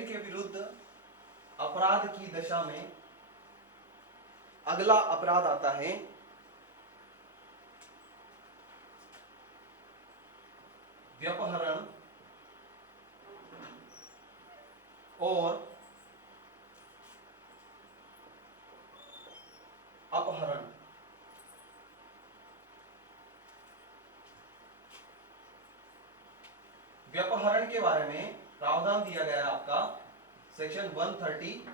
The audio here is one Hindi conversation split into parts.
शरीर के विरुद्ध अपराध की दशा में अगला अपराध आता है व्यपहरण और अपहरण। व्यपहरण के बारे में प्रावधान दिया गया है आपका सेक्शन 137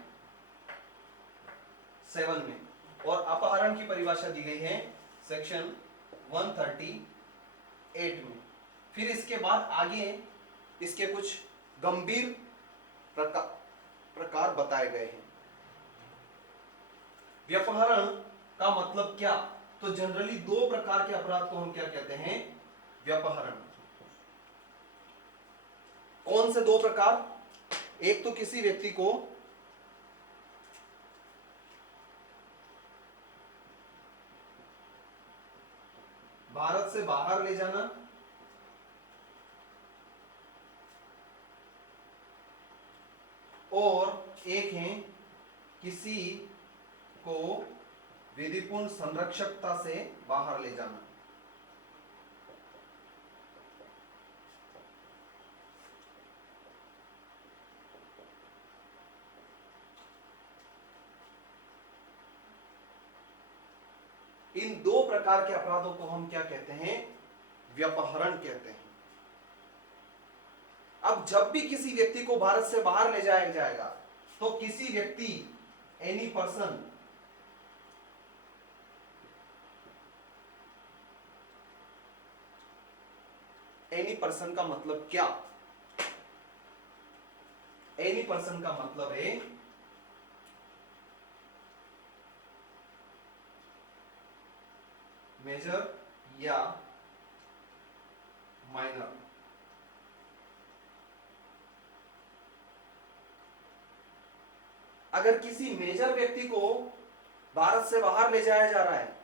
में, और अपहरण की परिभाषा दी गई है सेक्शन 138 में। फिर इसके बाद आगे इसके कुछ गंभीर प्रकार बताए गए हैं। व्यपहरण का मतलब क्या? तो जनरली दो प्रकार के अपराध को हम क्या कहते हैं? व्यपहरण। कौन से दो प्रकार? एक तो किसी व्यक्ति को भारत से बाहर ले जाना, और एक है किसी को विधिपूर्ण संरक्षकता से बाहर ले जाना। इन दो प्रकार के अपराधों को हम क्या कहते हैं? व्यपहरण कहते हैं। अब जब भी किसी व्यक्ति को भारत से बाहर ले जाया जाएगा तो किसी व्यक्ति, एनी पर्सन, एनी पर्सन का मतलब क्या? एनी पर्सन का मतलब है मेजर या माइनर। अगर किसी मेजर व्यक्ति को भारत से बाहर ले जाया जा रहा है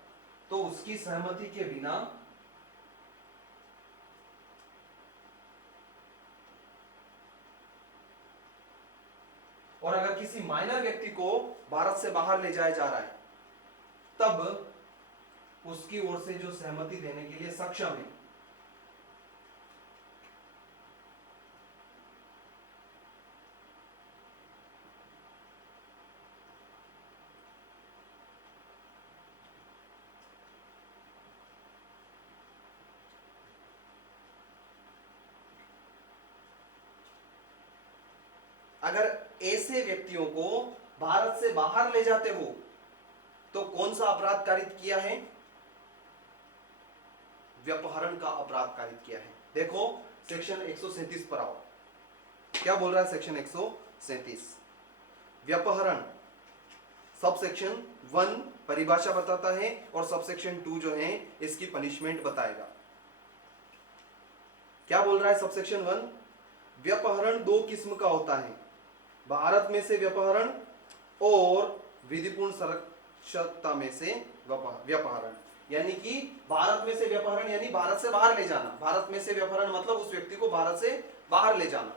तो उसकी सहमति के बिना और अगर किसी माइनर व्यक्ति को भारत से बाहर ले जाया जा रहा है तब उसकी ओर से जो सहमति देने के लिए सक्षम है, अगर ऐसे व्यक्तियों को भारत से बाहर ले जाते हो तो कौन सा अपराध कारित किया है? व्यपहरण का अपराध कारित किया है। देखो सेक्शन 137 पर आओ, क्या बोल रहा है सेक्शन 137? व्यपहरण सब सेक्शन 1 परिभाषा बताता है और सब सेक्शन 2 जो है इसकी पनिशमेंट बताएगा। क्या बोल रहा है सब सेक्शन 1? व्यपहरण दो किस्म का होता है, भारत में से व्यपहरण और विधिपूर्ण संरक्षकता में से व्यपहरण। यानी कि भारत में से व्यपहरण यानी भारत से बाहर ले जाना, भारत में से व्यपहरण मतलब उस व्यक्ति को भारत से बाहर ले जाना,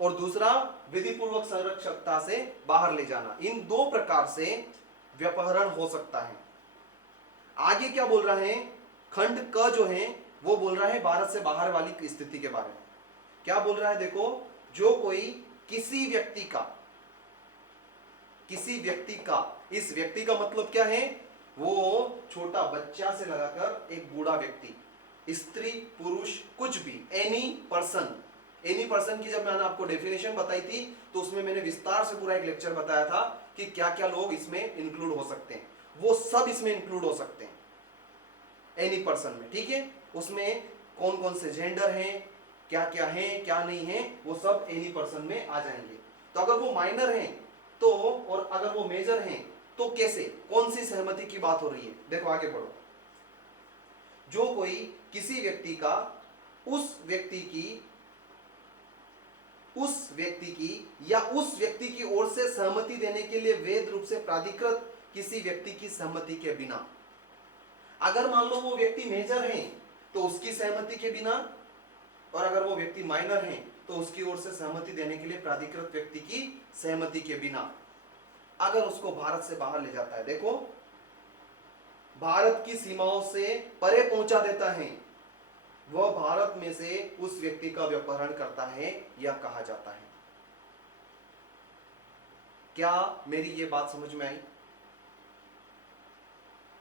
और दूसरा विधिपूर्वक संरक्षकता से बाहर ले जाना। इन दो प्रकार से व्यपहरण हो सकता है। आगे क्या बोल रहा है? खंड क जो है वो बोल रहा है भारत से बाहर वाली स्थिति के बारे में। क्या बोल रहा है? देखो, जो कोई किसी व्यक्ति का, इस व्यक्ति का मतलब क्या है? वो छोटा बच्चा से लगाकर एक बूढ़ा व्यक्ति, स्त्री पुरुष कुछ भी, एनी पर्सन। एनी पर्सन की जब मैंने आपको डेफिनेशन बताई थी तो उसमें मैंने विस्तार से पूरा एक लेक्चर बताया था कि क्या क्या लोग इसमें इंक्लूड हो सकते हैं। वो सब इसमें इंक्लूड हो सकते हैं एनी पर्सन में, ठीक है? उसमें कौन कौन से जेंडर हैं, क्या क्या हैं, क्या नहीं है, वो सब एनी पर्सन में आ जाएंगे। तो अगर वो माइनर हैं तो, और अगर वो मेजर हैं तो कैसे, कौन सी सहमति की बात हो रही है? देखो आगे बढ़ो। जो कोई किसी व्यक्ति का उस व्यक्ति की या उस व्यक्ति की ओर से सहमति देने के लिए वैध रूप से प्राधिकृत किसी व्यक्ति की सहमति के बिना। अगर मान लो वो व्यक्ति मेजर है तो उसकी सहमति के बिना, और अगर वो व्यक्ति माइनर है तो उसकी ओर से सहमति देने के लिए प्राधिकृत व्यक्ति की सहमति के बिना अगर उसको भारत से बाहर ले जाता है, देखो भारत की सीमाओं से परे पहुंचा देता है, वह भारत में से उस व्यक्ति का व्यपहरण करता है, यह कहा जाता है। क्या मेरी ये बात समझ में आई?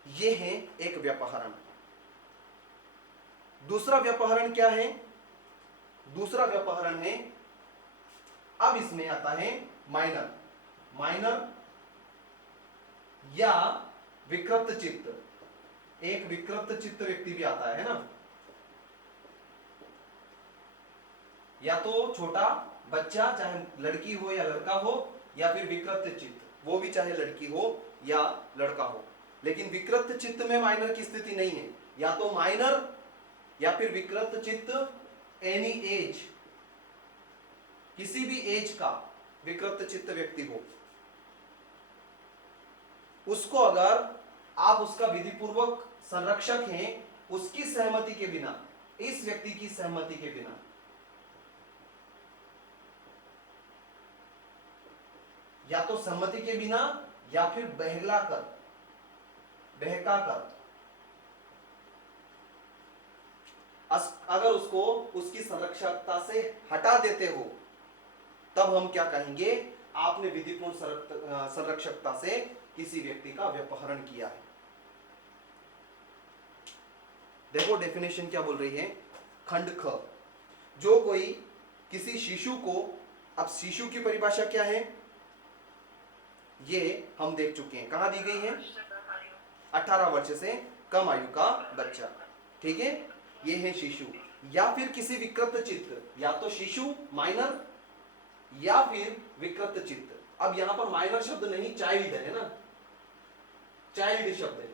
ये है एक व्यपहरण। दूसरा व्यपहरण क्या है? दूसरा व्यपहरण है, अब इसमें आता है माइनर। माइनर या विकृत चित्त। एक विकृत चित्त व्यक्ति भी आता है ना, या तो छोटा बच्चा, चाहे लड़की हो या लड़का हो, या फिर विकृत चित्त, वो भी चाहे लड़की हो या लड़का हो। लेकिन विकृत चित्त में माइनर की स्थिति नहीं है, या तो माइनर या फिर विकृत चित्त एनी एज, किसी भी एज का विकृत चित्त व्यक्ति हो, उसको अगर आप उसका विधिपूर्वक संरक्षक हैं, उसकी सहमति के बिना, इस व्यक्ति की सहमति के बिना, या तो सहमति के बिना या फिर बहला कर, बहका कर, अगर उसको उसकी संरक्षकता से हटा देते हो, तब हम क्या कहेंगे? आपने विधिपूर्ण संरक्षकता से किसी व्यक्ति का व्यपहरण किया है। देखो डेफिनेशन क्या बोल रही है, खंड ख, जो कोई किसी शिशु को, अब शिशु की परिभाषा क्या है ये हम देख चुके हैं, कहां दी गई है? 18 वर्ष से कम आयु का बच्चा, ठीक है, ये है शिशु। या फिर किसी विकृत चित्त, या तो शिशु माइनर या फिर विकृत चित्त। अब यहां पर माइनर शब्द नहीं, चाइल्ड है ना, चाइल्ड शब्द है,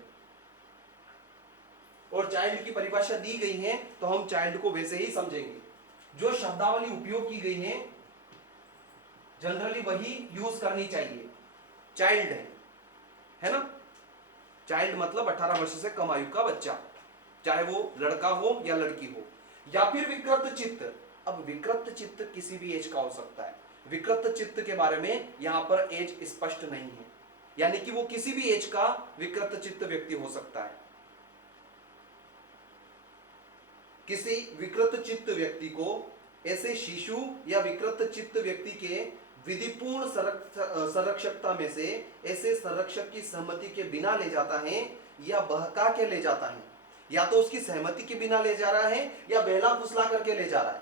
और चाइल्ड की परिभाषा दी गई है, तो हम चाइल्ड को वैसे ही समझेंगे। जो शब्दावली उपयोग की गई है जनरली वही यूज करनी चाहिए। चाइल्ड है ना, चाइल्ड मतलब 18 वर्ष से कम आयु का बच्चा, चाहे वो लड़का हो या लड़की हो। या फिर विकृत चित्त। अब विकृत चित्त किसी भी एज का हो सकता है। विकृत चित्त के बारे में यहां पर एज स्पष्ट नहीं है, यानी कि वो किसी भी एज का विकृत चित्त व्यक्ति हो सकता है। किसी विकृत चित्त व्यक्ति को ऐसे शिशु या विकृत चित्त व्यक्ति के विधिपूर्ण संरक्षकता में से ऐसे संरक्षक की सहमति के बिना ले जाता है या बहका के ले जाता है, या तो उसकी सहमति के बिना ले जा रहा है या बहला फुसला करके ले जा रहा है।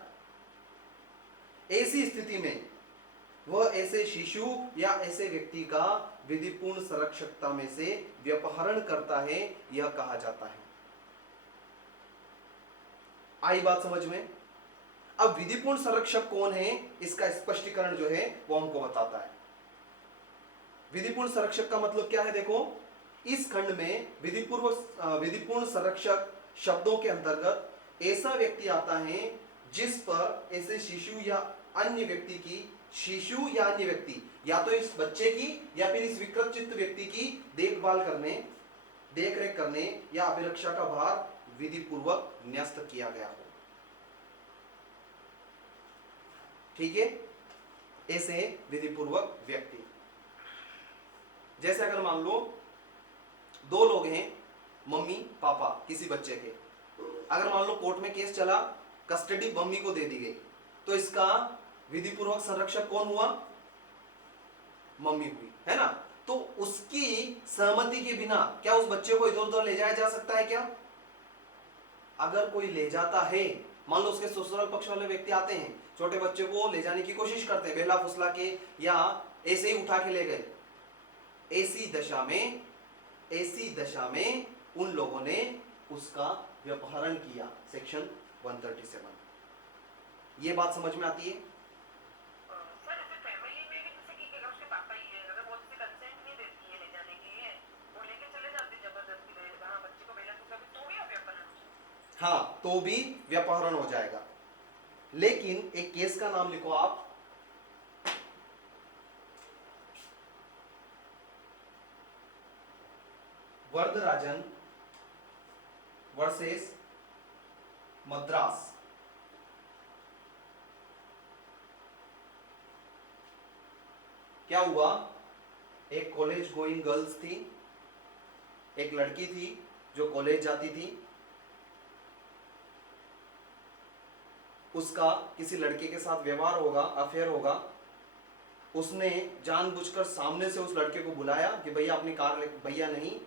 ऐसी स्थिति में वह ऐसे शिशु या ऐसे व्यक्ति का विधिपूर्ण संरक्षकता में से व्यपहरण करता है, यह कहा जाता है। आई बात समझ में? अब विधिपूर्ण संरक्षक कौन है, इसका स्पष्टीकरण जो है वो हमको बताता है। विधिपूर्ण संरक्षक का मतलब क्या है? देखो, इस खंड में विधिपूर्ण संरक्षक शब्दों के अंतर्गत ऐसा व्यक्ति आता है जिस पर ऐसे शिशु या अन्य व्यक्ति की, शिशु या अन्य व्यक्ति, या तो इस बच्चे की या फिर इस विकृत चित्त व्यक्ति की देखभाल करने, देखरेख करने या अभिरक्षा का भार विधिपूर्वक न्यस्त किया गया हो। ठीक है, ऐसे विधिपूर्वक व्यक्ति, जैसे अगर मान लो दो लोग हैं, मम्मी पापा किसी बच्चे के, अगर मान लो कोर्ट में केस चला, कस्टडी मम्मी को दे दी गई, तो इसका विधिपूर्वक संरक्षक कौन हुआ? मम्मी हुई, है ना। तो उसकी सहमति के बिना क्या उस बच्चे को इधर उधर ले जाया जा सकता है क्या? अगर कोई ले जाता है, मान लो उसके ससुराल पक्ष वाले व्यक्ति आते हैं, छोटे बच्चे को ले जाने की कोशिश करते हैं, बेला फुसला के या ऐसे ही उठा के ले गए, ऐसी दशा में उन लोगों ने उसका व्यपहरण किया, सेक्शन 137। ये बात समझ में आती है? हाँ, तो भी व्यपहरण हो जाएगा। लेकिन एक केस का नाम लिखो आप, वरदराजन वर्सेस मद्रास। क्या हुआ, एक कॉलेज गोइंग गर्ल्स थी, एक लड़की थी जो कॉलेज जाती थी, उसका किसी लड़के के साथ व्यवहार होगा, अफेयर होगा, उसने जानबूझकर सामने से उस लड़के को बुलाया कि भैया अपनी कार ले, भैया नहीं,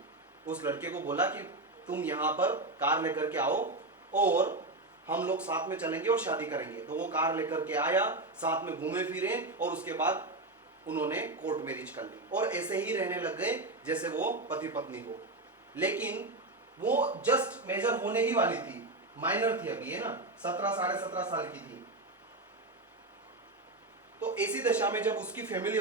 उस लड़के को बोला कि तुम यहाँ पर कार लेकर के आओ और हम लोग साथ में चलेंगे और शादी करेंगे। तो वो कार लेकर के आया, साथ में घूमे फिरे और उसके बाद उन्होंने कोर्ट मैरिज कर ली और ऐसे ही रहने लग गए जैसे वो पति पत्नी हो। लेकिन वो जस्ट मेजर होने ही वाली थी, माइनर थी अभी, है ना, 17 साढ़े 17 साल की थी। तो ऐसी दशा में जब उसकी फैमिली